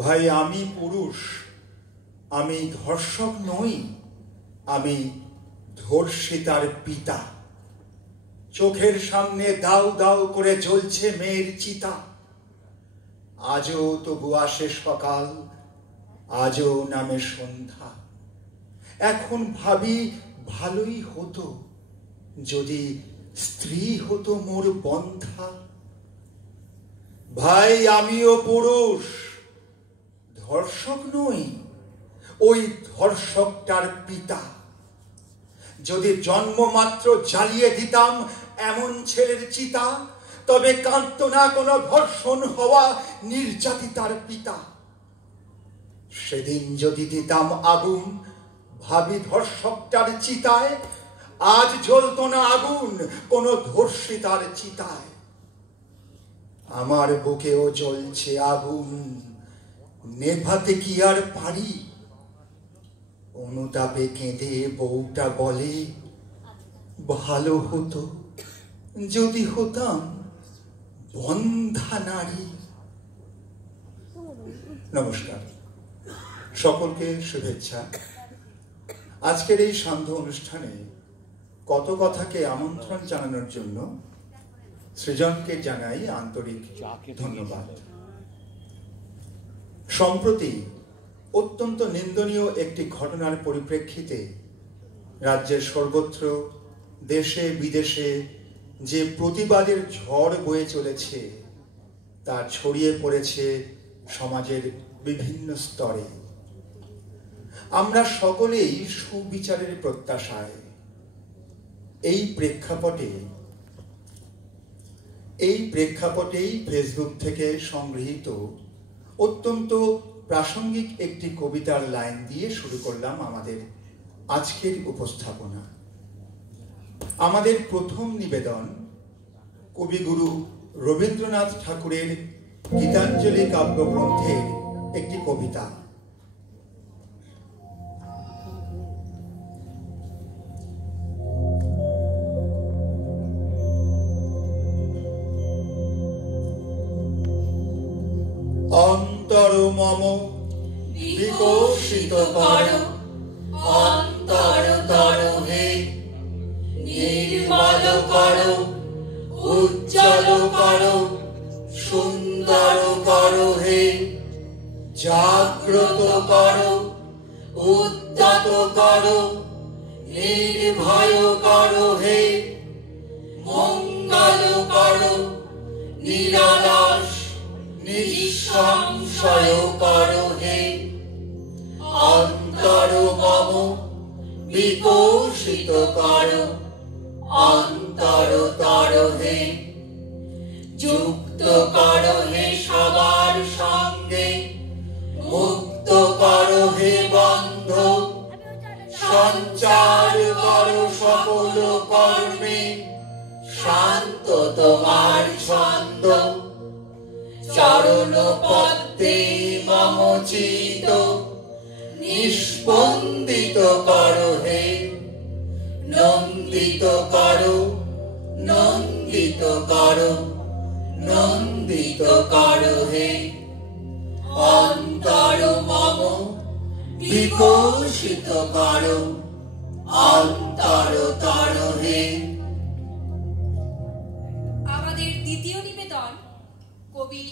ভাই আমি পুরুষ, আমি ধর্ষক নই, আমি ধর্ষিতার পিতা। চোখের সামনে দাউ দাউ করে জ্বলছে মেয়ের চিতা। আজও তবু আসে সকাল, আজও নামে সন্ধ্যা। এখন ভাবি ভালোই হতো যদি স্ত্রী হতো মোর বন্ধা। ভাই আমিও পুরুষ, ধর্ষক নই, ওই ধর্ষকটার পিতা। যদি জন্মমাত্র জ্বালিয়ে দিতাম এমন ছেলের চিতা, তবে কাঁদতো না কোনো ধর্ষণ হওয়া নির্যাতিতার পিতা। সেদিন যদি দিতাম আগুন ভাবি ধর্ষকটার চিতায়, আজ জ্বলতো না আগুন কোনো ধর্ষিতার চিতায়। আমার বুকেও জ্বলছে আগুন, নেভাতে কি আর পারি? অনুতাপে কেঁদে বউটা বলে, ভালো হতো যদি হতাম বন্ধা নারী। নমস্কার, সকলকে শুভেচ্ছা। আজকের এই সান্ধ্য অনুষ্ঠানে কত কথাকে আমন্ত্রণ জানানোর জন্য সৃজনকে জানাই আন্তরিক ধন্যবাদ। সম্প্রতি অত্যন্ত নিন্দনীয় একটি ঘটনার পরিপ্রেক্ষিতে রাজ্যের সর্বত্র, দেশে বিদেশে যে প্রতিবাদের ঝড় বয়ে চলেছে তা ছড়িয়ে পড়েছে সমাজের বিভিন্ন স্তরে। আমরা সকলেই সুবিচারের প্রত্যাশায়। এই প্রেক্ষাপটেই ফেসবুক থেকে সংগৃহীত অত্যন্ত প্রাসঙ্গিক একটি কবিতার লাইন দিয়ে শুরু করলাম আমাদের আজকের উপস্থাপনা। আমাদের প্রথম নিবেদন কবিগুরু রবীন্দ্রনাথ ঠাকুরের গীতাঞ্জলি কাব্যগ্রন্থের একটি কবিতা। অন্তর মম বিকশিত কর, অন্তর তর হে নির্মল কর, উজ্জ্বল কর, সুন্দর কর হে, জাগ্রত কর, উদ্যত কর, নির্ভয় কর হে, মঙ্গল কর, নিরালস নিঃসংশয় কর হে। অন্তর মম বিকশিত কর, অন্তর তর হে, যুক্ত কর হে সবার সঙ্গে, মুক্ত কর হে বন্ধ, সঞ্চার কর সকল কর্মে, শান্ত তোমার ছন্দ, চরণ পদ্মে মম চিত, নিস্পন্দিত কর হে, নন্দিত কর, নন্দিত কর, নন্দিত কর হে। অন্তর মম বিকশিত কর, অন্তর তর হে।